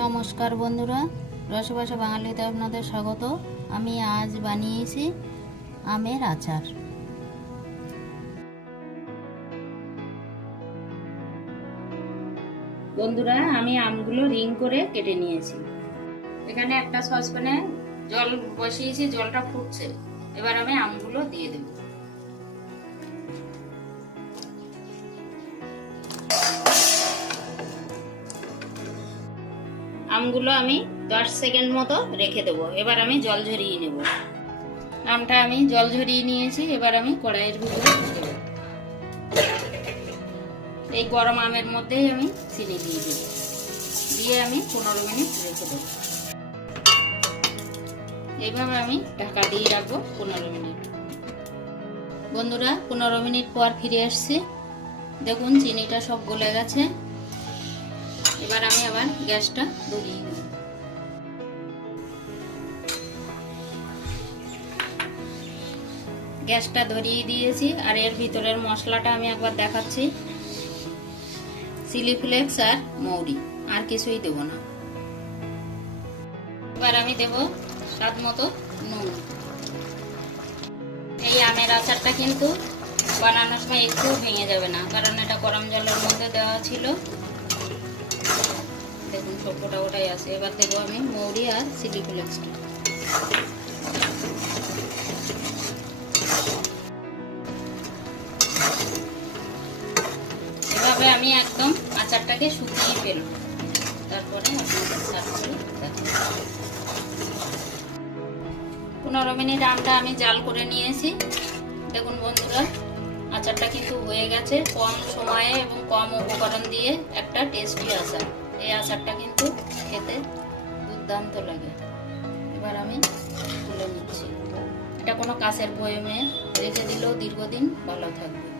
নমস্কার বন্ধুরা, রসবাসা বাঙালিতে আপনাদের স্বাগত। আমি আজ বানিয়েছি আমের আচার। বন্ধুরা, আমি আমগুলো রিং করে কেটে নিয়েছি। এখানে একটা সসপ্যানে জল বসিয়েছি, জলটা ফুটছে। এবার আমি আমগুলো দিয়ে দেব। আমগুলো আমি 10 সেকেন্ড মতো রেখে দেবো। এবার আমি জল ঝরিয়ে নেব। আমটা আমি জল ঝরিয়ে নিয়েছি। এবার আমি কড়াইয়ের ভিতরে দেব। এই গরম আমের মধ্যেই আমি চিনি দিয়ে দেব। দিয়ে আমি 15 মিনিট রেখে দেব। এইভাবে আমি ঢাকা দিয়ে রাখবো 15 মিনিট। বন্ধুরা, 15 মিনিট পর ফিরে আসছি। দেখুন চিনিটা সব গলে গেছে। এবার আমি আবার গ্যাসটা ধরিয়ে দেব। গ্যাসটা ধরিয়ে দিয়েছি। আর এর ভিতরের মশলাটা আমি একবার দেখাচ্ছি। চিলি ফ্লেক্স আর মৌরি, আর কিছুই দেব না। এবার আমি দেব স্বাদ মতো নুন। এই আমের আচারটা কিন্তু বানানোর সময় একটু ভেঙে যাবে না, কারণ এটা গরম জলের মধ্যে দেওয়া ছিল। দেখুন সব ওটাই আছে। এবার দেবো আমি মৌরি আর চিলি ফ্লেক্সটা। এভাবে আমি একদম আচারটাকে শুকিয়ে ফেলব। তারপরে আপনাদের সার্ভ করে দেখাবো। 15 মিনিট আমটা আমি জাল করে নিয়েছি। দেখুন বন্ধুরা, আচারটা কিন্তু হয়ে গেছে। কম সময়ে এবং কম উপকরণ দিয়ে একটা টেস্টি আচার। এই আচারটা কিন্তু খেতে দুর্দান্ত লাগে। এবার আমি তুলে নিচ্ছি। এটা কোনো কাঁচের বয়মে রেখে দিলেও দীর্ঘদিন ভালো থাকবে।